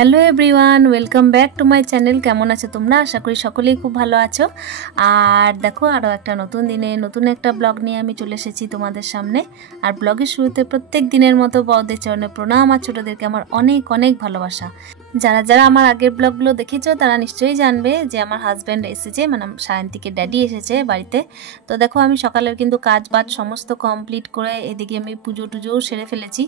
Hello everyone, welcome back to my channel. কেমন আছো তোমরা? আশা করি সকলেই খুব ভালো আছো। আর দেখো, আরও একটা নতুন দিনে নতুন একটা ব্লগ নিয়ে আমি চলে এসেছি তোমাদের সামনে। আর ব্লগের শুরুতে প্রত্যেক দিনের মতো বড়দের চরণে প্রণাম, আর ছোটোদেরকে আমার অনেক অনেক ভালোবাসা। যারা যারা আমার আগের ব্লগগুলো দেখেছো তারা নিশ্চয়ই জানবে যে আমার হাজব্যান্ড এসেছে, মানে সায়ন্তীকে ড্যাডি এসেছে বাড়িতে। তো দেখো, আমি সকালের কিন্তু কাজ বাজ সমস্ত কমপ্লিট করে এদিকে আমি পুজো টুজোও সেরে ফেলেছি।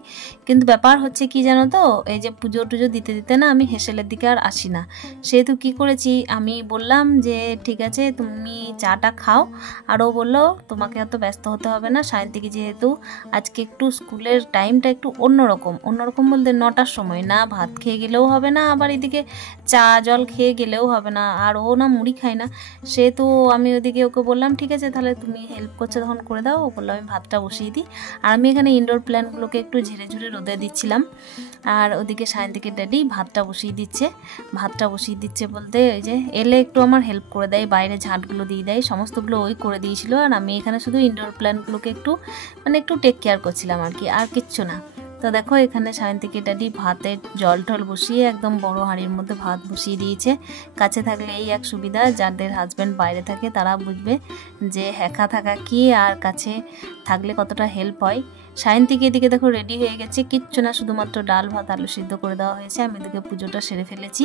কিন্তু ব্যাপার হচ্ছে কি জানো তো, এই যে পুজো টুজো দিতে দিতে না আমি হেসেলের দিকে আর আসি না। সেহেতু কি করেছি, আমি বললাম যে ঠিক আছে তুমি চাটা খাও, আর ও বললো তোমাকে এত ব্যস্ত হতে হবে না, সায়ন্তীকে যেহেতু আজকে একটু স্কুলের টাইমটা একটু অন্যরকম বলতে 9টার সময়, না ভাত খেয়ে গেলেও হবে না, আবার এদিকে চা জল খেয়ে গেলেও হবে না, আর ও না মুড়ি খায় না। সেহেতু আমি ওদিকে ওকে বললাম ঠিক আছে তাহলে তুমি হেল্প করছো তখন করে দাও। ও বললো আমি ভাতটা বসিয়ে দিই। আর আমি এখানে ইনডোর প্ল্যান্টগুলোকে একটু ঝেড়ে ঝুড়ে রোদে দিচ্ছিলাম, আর ওদিকে সায়ন্তীকে ড্যাডি ভাতটা বসিয়ে দিচ্ছে বলতে ওই যে এলে একটু আমার হেল্প করে দেয়, বাইরে ঝাঁটগুলো দিয়ে দেয়, সমস্তগুলো ওই করে দিয়েছিল। আর আমি এখানে শুধু ইনডোর প্ল্যান্টগুলোকে একটু টেক কেয়ার করছিলাম আর কি, আর কিচ্ছু না। তো দেখো, এখানে সায়ন্তীকে ড্যাডি ভাতের জল টল বসিয়ে একদম বড় হাঁড়ির মধ্যে ভাত বসিয়ে দিয়েছে। কাছে থাকলে এই এক সুবিধা, যাদের হাজব্যান্ড বাইরে থাকে তারা বুঝবে যে একা থাকা কি আর কাছে থাকলে কতটা হেল্প হয়। সায়ন্তীকে এদিকে দেখো রেডি হয়ে গেছে, কিচ্ছু না, শুধুমাত্র ডাল ভাত আলু সিদ্ধ করে দেওয়া হয়েছে। আমি এদিকে পুজোটা সেরে ফেলেছি।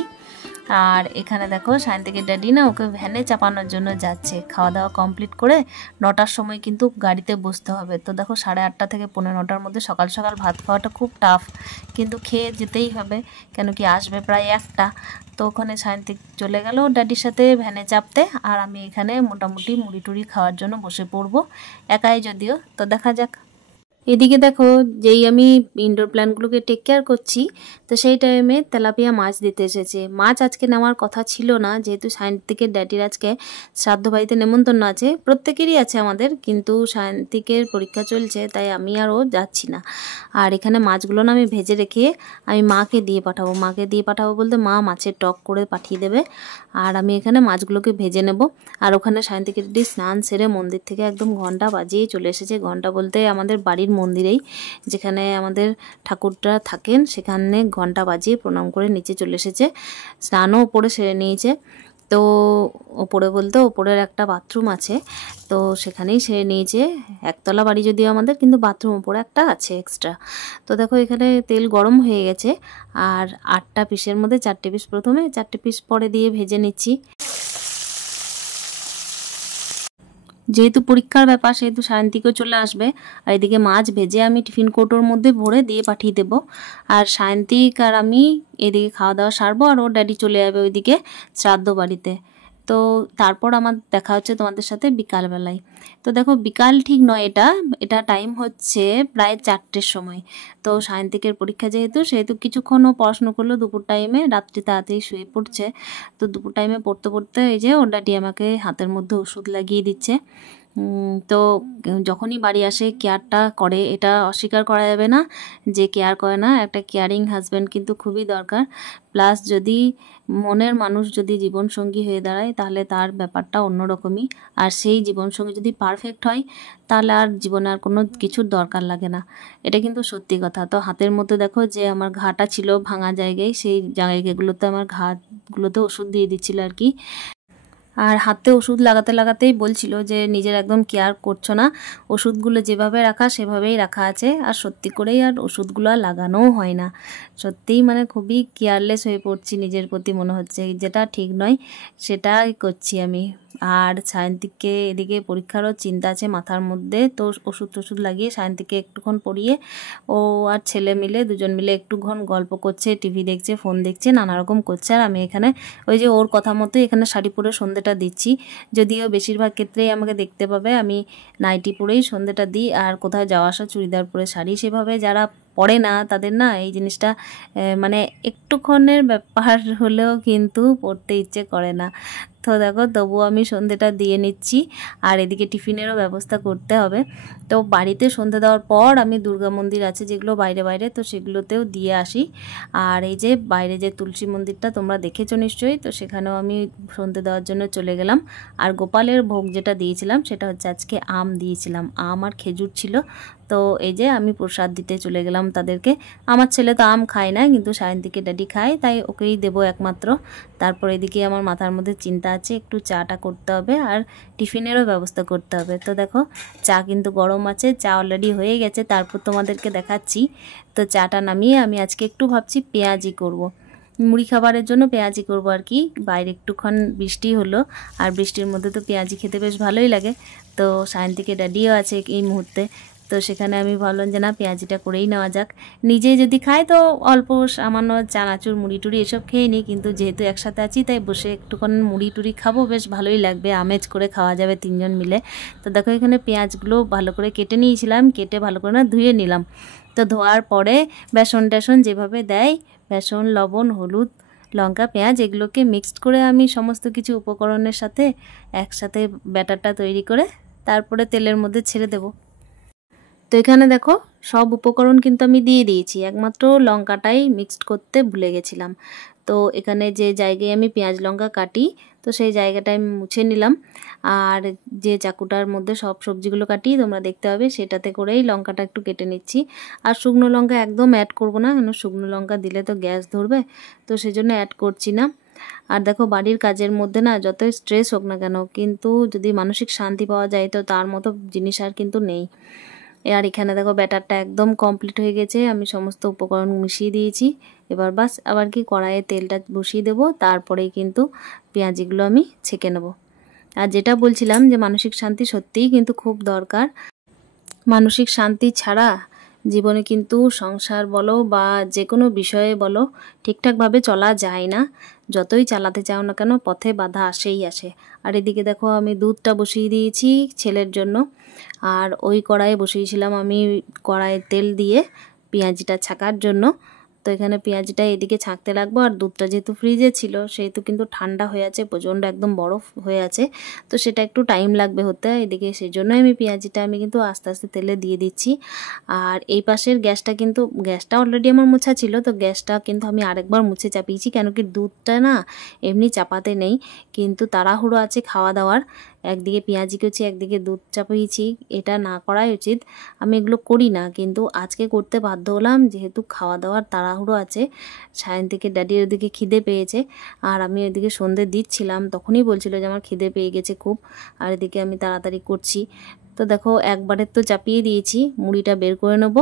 আর এখানে দেখো সায়ন্তীকে ড্যাডি না ওকে ভ্যানে চাপানোর জন্য যাচ্ছে। খাওয়া দাওয়া কমপ্লিট করে 9টার সময় কিন্তু গাড়িতে বসতে হবে। তো দেখো 8:30 থেকে 9:15-র মধ্যে সকাল সকাল ভাত খাওয়াটা খুব টাফ, কিন্তু খেয়ে যেতেই হবে, কেন কি আসবে প্রায় 1টা। তো ওখানে সায়ন্তী চলে গেল ড্যাডির সাথে ভ্যানে চাপতে, আর আমি এখানে মোটামুটি মুড়ি টুড়ি খাওয়ার জন্য বসে পড়বো, একাই যদিও। তো দেখা যাক। এদিকে দেখো, যেই আমি ইনডোর প্ল্যান্টগুলোকে টেক কেয়ার করছি, তো সেই টাইমে তেলাপিয়া মাছ দিতে এসেছে। মাছ আজকে নেওয়ার কথা ছিল না, যেহেতু সায়ন্তীকের ড্যাডির আজকে শ্রাদ্ধ বাড়িতে নেমন্তন্ন আছে, প্রত্যেকেরই আছে আমাদের, কিন্তু সায়ন্তীকের পরীক্ষা চলছে তাই আমি আর ও যাচ্ছি না। আর এখানে মাছগুলো না আমি ভেজে রেখে আমি মাকে দিয়ে পাঠাবো বলতে মা মাছের টক করে পাঠিয়ে দেবে। আর আমি এখানে মাছগুলোকে ভেজে নেব। আর ওখানে সায়ন্তীকের ড্যাডি স্নান সেরে মন্দির থেকে একদম ঘন্টা বাজিয়েই চলে এসেছে। ঘন্টা বলতে আমাদের বাড়ির মন্দিরেই, যেখানে আমাদের ঠাকুরটা থাকেন, সেখানে ঘন্টা বাজিয়ে প্রণাম করে নিচে চলে এসেছে। স্নানও ওপরে সেরে নিয়েছে। তো ওপরে বলতে ওপরের একটা বাথরুম আছে, তো সেখানেই সেরে নিয়েছে। একতলা বাড়ি যদিও আমাদের, কিন্তু বাথরুম ওপরে একটা আছে এক্সট্রা। তো দেখো এখানে তেল গরম হয়ে গেছে, আর 8টা পিসের মধ্যে 4টে পিস প্রথমে, 4টে পিস পরে দিয়ে ভেজে নিচ্ছি। যেহেতু পরীক্ষার ব্যাপার, সেহেতু সায়ন্তীকেও চলে আসবে। আর এদিকে মাছ ভেজে আমি টিফিন কৌটোর মধ্যে ভরে দিয়ে পাঠিয়ে দেবো। আর সায়ন্তিক আর আমি এদিকে খাওয়া দাওয়া সারবো, আর ওর ড্যাডি চলে যাবে ওইদিকে শ্রাদ্ধ বাড়িতে। তো তারপর আমার দেখা হচ্ছে তোমাদের সাথে বিকালবেলায়। তো দেখো, বিকাল ঠিক নয়, এটা টাইম হচ্ছে প্রায় 4টের সময়। তো সায়ন্তিকের পরীক্ষা সেহেতু কিছুক্ষণও পড়াশুনো করলো দুপুর টাইমে, রাত্রি তাড়াতাড়ি শুয়ে পড়ছে। তো দুপুর টাইমে পড়তে পড়তে এই যে ওর ড্যাডি আমাকে হাতের মধ্যে ওষুধ লাগিয়ে দিচ্ছে। তো যখনই বাড়ি আসে কেয়ারটা করে, এটা অস্বীকার করা যাবে না যে কেয়ার করে না। একটা কেয়ারিং হাজব্যান্ড কিন্তু খুবই দরকার। প্লাস যদি মনের মানুষ যদি জীবনসঙ্গী হয়ে দাঁড়ায়, তাহলে তার ব্যাপারটা অন্যরকমই। আর সেই জীবনসঙ্গী যদি পারফেক্ট হয়, তাহলে আর জীবনে আর কোনো কিছুর দরকার লাগে না। এটা কিন্তু সত্যি কথা। তো হাতের মধ্যে দেখো যে আমার ঘাটা ছিল ভাঙা জায়গায়, সেই জায়গাগুলোতে আমার ঘাগুলোতে ওষুধ দিয়ে দিচ্ছিল আর কি। আর হাতে ওষুধ লাগাতেই বলছিল যে নিজের একদম কেয়ার করছো না, ওষুধগুলো যেভাবে রাখা সেভাবেই রাখা আছে। আর সত্যি করেই আর ওষুধগুলো লাগানোও হয় না। সত্যিই মানে খুবই কেয়ারলেস হয়ে পড়ছি নিজের প্রতি, মনে হচ্ছে যেটা ঠিক নয় সেটাই করছি আমি। আর সায়ন্তীকে এদিকে পরীক্ষারও চিন্তা আছে মাথার মধ্যে। তো ওষুধ লাগিয়ে সায়ন্তীকে একটুক্ষণ পড়িয়ে ও আর ছেলে মিলে দুজন মিলে একটুক্ষণ গল্প করছে, টিভি দেখছে, ফোন দেখছে, নানা রকম করছে। আর আমি এখানে ওই যে ওর কথা মতোই এখানে শাড়ি পরে সন্ধ্যেটা দিচ্ছি। যদিও বেশিরভাগ ক্ষেত্রেই আমাকে দেখতে পাবে আমি নাইটি পরেই সন্ধ্যেটা দিই, আর কোথাও যাওয়া আসা চুড়িদার পরে শাড়ি। সেভাবে যারা পড়ে না তাদের না এই জিনিসটা মানে একটুক্ষণের ব্যাপার হলেও কিন্তু পড়তে ইচ্ছে করে না। তো দেখো তবুও আমি সন্ধেটা দিয়ে নিচ্ছি, আর এদিকে টিফিনেরও ব্যবস্থা করতে হবে। তো বাড়িতে সন্ধে দেওয়ার পর আমি দুর্গা মন্দির আছে যেগুলো বাইরে বাইরে, তো সেগুলোতেও দিয়ে আসি। আর এই যে বাইরে যে তুলসী মন্দিরটা তোমরা দেখেছো নিশ্চয়ই, তো সেখানেও আমি সন্ধে দেওয়ার জন্য চলে গেলাম। আর গোপালের ভোগ যেটা দিয়েছিলাম সেটা হচ্ছে আজকে আম দিয়েছিলাম, আম আর খেজুর ছিল। তো এই যে আমি প্রসাদ দিতে চলে গেলাম তাদেরকে। আমার ছেলে তো আম খায় না, কিন্তু সায়ন্তীকে ড্যাডি খায়, তাই ওকেই দেবো একমাত্র। তারপর এদিকে আমার মাথার মধ্যে চিন্তা আছে, একটু চাটা করতে হবে আর টিফিনেরও ব্যবস্থা করতে হবে। তো দেখো চা কিন্তু গরম আছে, চা অলরেডি হয়ে গেছে, তারপর তোমাদেরকে দেখাচ্ছি। তো চাটা নামিয়ে আমি আজকে একটু ভাবছি পেঁয়াজি করব। মুড়ি খাবারের জন্য পেঁয়াজি করব আর কি। বাইরে একটুক্ষণ বৃষ্টি হলো, আর বৃষ্টির মধ্যে তো পেঁয়াজি খেতে বেশ ভালোই লাগে। তো সায়ন্তীকে ড্যাডিও আছে এই মুহূর্তে, তো সেখানে আমি ভাবলাম যে না পেঁয়াজিটা করেই নেওয়া যাক। নিজে যদি খাই তো অল্প সামান্য চানাচুর মুড়ি টুড়ি এসব খেয়ে নিই, কিন্তু যেহেতু একসাথে আছি তাই বসে একটুক্ষণ মুড়ি টুড়ি খাবো, বেশ ভালোই লাগবে, আমেজ করে খাওয়া যাবে তিনজন মিলে। তো দেখো এখানে পেঁয়াজগুলো ভালো করে কেটে নিয়েছিলাম, কেটে ভালো করে না ধুয়ে নিলাম। তো ধোয়ার পরে বেসন টেসন যেভাবে দেয়, বেসন, লবণ, হলুদ, লঙ্কা, পেঁয়াজ এগুলোকে মিক্সড করে আমি সমস্ত কিছু উপকরণের সাথে একসাথে ব্যাটারটা তৈরি করে তারপরে তেলের মধ্যে ছেড়ে দেব। তো এখানে দেখো সব উপকরণ কিন্তু আমি দিয়ে দিয়েছি, একমাত্র লঙ্কাটাই মিক্সড করতে ভুলে গেছিলাম। তো এখানে যে জায়গায় আমি পেঁয়াজ লঙ্কা কাটি, তো সেই জায়গাটা আমি মুছে নিলাম। আর যে চাকুটার মধ্যে সব সবজিগুলো কাটি তোমরা দেখতে পাবে, সেটাতে করেই লঙ্কাটা একটু কেটে নিচ্ছি। আর শুকনো লঙ্কা একদম অ্যাড করব না, কেন শুকনো লঙ্কা দিলে তো গ্যাস ধরবে, তো সেই জন্য অ্যাড করছি না। আর দেখো বাড়ির কাজের মধ্যে না যতই স্ট্রেস হোক না কেন, কিন্তু যদি মানসিক শান্তি পাওয়া যায় তো তার মতো জিনিস আর কিন্তু নেই। আর এখানে দেখো ব্যাটারটা একদম কমপ্লিট হয়ে গেছে, আমি সমস্ত উপকরণ মিশিয়ে দিয়েছি। এবার বাস আবার কি কড়াইয়ে তেলটা বসিয়ে দেবো, তারপরেই কিন্তু পেঁয়াজিগুলো আমি ছেঁকে নেব। আর যেটা বলছিলাম যে মানসিক শান্তি সত্যিই কিন্তু খুব দরকার। মানসিক শান্তি ছাড়া জীবনে কিন্তু সংসার বলো বা যে কোনো বিষয়ে বলো ঠিকঠাকভাবে চলা যায় না। যতই চালাতে চাও না কেন পথে বাধা আসেই আসে। আর এদিকে দেখো আমি দুধটা বসিয়ে দিয়েছি ছেলের জন্য, আর ওই কড়াইয়ে বসিয়েছিলাম আমি কড়াইয়ে তেল দিয়ে পেঁয়াজিটা ছাকার জন্য। তো এখানে পেঁয়াজিটা এদিকে ছাঁকতে লাগবো, আর দুধটা যেহেতু ফ্রিজে ছিল সেহেতু কিন্তু ঠান্ডা হয়ে আছে, প্রচণ্ড একদম বরফ হয়ে আছে, তো সেটা একটু টাইম লাগবে হতে। এদিকে সেই জন্যই আমি পেঁয়াজিটা আমি কিন্তু আস্তে আস্তে তেলে দিয়ে দিচ্ছি। আর এই পাশের গ্যাসটা অলরেডি আমার মোছা ছিল, তো গ্যাসটা কিন্তু আমি আরেকবার মুছে চাপিয়েছি, কেন কি দুধটা না এমনি চাপাতে নেই, কিন্তু তাড়াহুড়ো আছে খাওয়া দাওয়ার। একদিকে পেঁয়াজি করছি, একদিকে দুধ চাপিয়েছি, এটা না করাই উচিত। আমি এগুলো করি না, কিন্তু আজকে করতে বাধ্য হলাম যেহেতু খাওয়া দাওয়ার তাড়াহুড়ো আছে। সায়ন্তীকে ড্যাডির ওদিকে খিদে পেয়েছে, আর আমি ওইদিকে সন্ধে দিচ্ছিলাম, তখনই বলছিল যে আমার খিদে পেয়ে গেছে খুব, আর এদিকে আমি তাড়াতাড়ি করছি। তো দেখো একবারের তো চাপিয়ে দিয়েছি, মুড়িটা বের করে নেবো।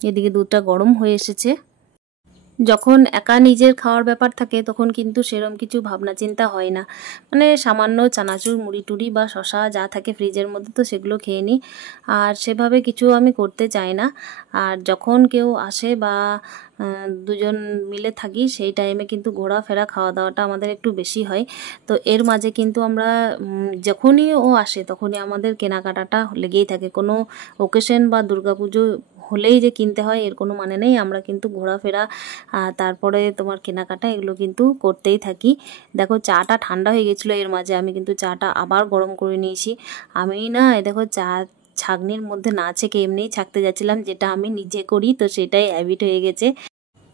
এদিকে দুধটা গরম হয়ে এসেছে। যখন একা নিজের খাওয়ার ব্যাপার থাকে তখন কিন্তু সেরম কিছু ভাবনা চিন্তা হয় না, মানে সামান্য চানাচুর মুড়ি টুড়ি বা শশা যা থাকে ফ্রিজের মধ্যে তো সেগুলো খেয়ে নিই, আর সেভাবে কিছু আমি করতে চাই না। আর যখন কেউ আসে বা দুজন মিলে থাকি সেই টাইমে কিন্তু ঘোরাফেরা খাওয়া দাওয়াটা আমাদের একটু বেশি হয়। তো এর মাঝে কিন্তু আমরা যখনই ও আসে তখনই আমাদের কেনাকাটাটা লেগেই থাকে, কোনো ওকেশন বা দুর্গাপুজো হলেই যে কিনতে হয় এর কোনো মানে নেই, আমরা কিন্তু ঘোরাফেরা তারপরে তোমার কেনাকাটা এগুলো কিন্তু করতেই থাকি। দেখো চাটা ঠান্ডা হয়ে গেছিলো, এর মাঝে আমি কিন্তু চাটা আবার গরম করে নিয়েছি। আমি না দেখো চা ছাঁকনির মধ্যে না ছেঁকে এমনিই ছাঁকতে যাচ্ছিলাম, যেটা আমি নিজে করি, তো সেটাই হ্যাবিট হয়ে গেছে।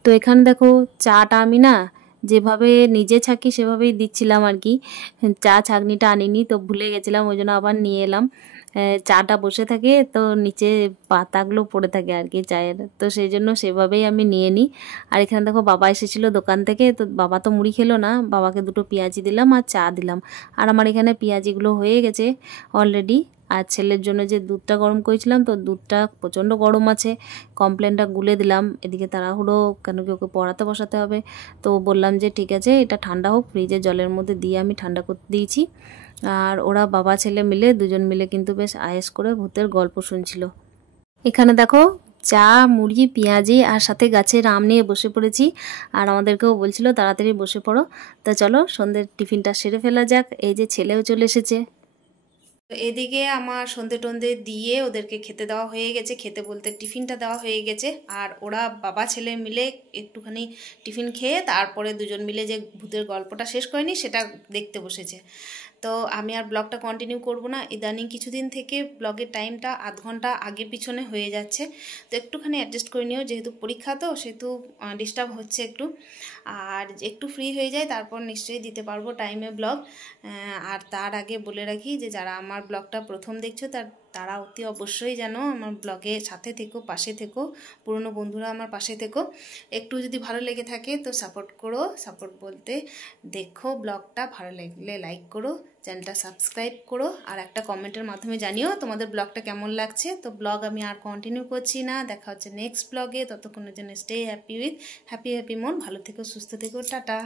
তো এখানে দেখো চাটা আমি না যেভাবে নিজে ছাঁকি সেভাবেই দিচ্ছিলাম আর কি, চা ছাঁকনিটা আনিনি তো ভুলে গেছিলাম, ওই জন্য আবার নিয়ে এলাম। চাটা বসে থাকে তো নিচে পাতাগুলো পড়ে থাকে আর কি চায়ের, তো সেই জন্য সেভাবেই আমি নিয়ে নিই। আর এখানে দেখো বাবা এসেছিলো দোকান থেকে, তো বাবা তো মুড়ি খেলো না, বাবাকে দুটো পেঁয়াজি দিলাম আর চা দিলাম। আর আমার এখানে পেঁয়াজিগুলো হয়ে গেছে অলরেডি। আর ছেলের জন্য যে দুধটা গরম করেছিলাম, তো দুধটা প্রচণ্ড গরম আছে, কমপ্লেনটা গুলে দিলাম। এদিকে তাড়াহুড়ো কেন কি ওকে পড়াতে বসাতে হবে, তো বললাম যে ঠিক আছে এটা ঠান্ডা হোক, ফ্রিজের জলের মধ্যে দিয়ে আমি ঠান্ডা করতে দিয়েছি। আর ওরা বাবা ছেলে মিলে দুজন মিলে কিন্তু বেশ আয়েস করে ভূতের গল্প শুনছিল। এখানে দেখো চা মুড়ি পেঁয়াজি আর সাথে গাছের আম নিয়ে বসে পড়েছি, আর আমাদেরকেও বলছিল তাড়াতাড়ি বসে পড়ো। তো চলো সন্ধ্যের টিফিনটা সেরে ফেলা যাক। এই যে ছেলেও চলে এসেছে। তো এদিকে আমার সন্ধে টন্ধে দিয়ে ওদেরকে খেতে দেওয়া হয়ে গেছে, খেতে বলতে টিফিনটা দেওয়া হয়ে গেছে। আর ওরা বাবা ছেলে মিলে একটুখানি টিফিন খেয়ে তারপরে দুজন মিলে যে ভূতের গল্পটা শেষ করেনি সেটা দেখতে বসেছে। তো আমি আর ব্লগটা কন্টিনিউ করব না, ইদানিং কিছুদিন থেকে ব্লগের টাইমটা আধ ঘন্টা আগে পিছনে হয়ে যাচ্ছে। তো একটুখানি অ্যাডজাস্ট করে নিও, যেহেতু পরীক্ষা তো সেহেতু ডিস্টার্ব হচ্ছে একটু। আর একটু ফ্রি হয়ে যায় তারপর নিশ্চয়ই দিতে পারবো টাইমে ব্লগ। আর তার আগে বলে রাখি যে যারা আমার ব্লগটা প্রথম দেখছো তারা অতি অবশ্যই যেন আমার ব্লগের সাথে থেকো, পাশে থেকো, পুরনো বন্ধুরা আমার পাশে থেকো। একটু যদি ভালো লেগে থাকে তো সাপোর্ট করো। সাপোর্ট বলতে দেখো ব্লগটা, ভালো লাগলে লাইক করো, চ্যানেলটা সাবস্ক্রাইব করো, আর একটা কমেন্টের মাধ্যমে জানিও তোমাদের ব্লগটা কেমন লাগছে। তো ব্লগ আমি আর কন্টিনিউ করছি না, দেখা হচ্ছে নেক্সট ব্লগে। ততক্ষণের জন্য স্টে হ্যাপি উইথ হ্যাপি মন। ভালো থেকো, সুস্থ থেকো, টাটা।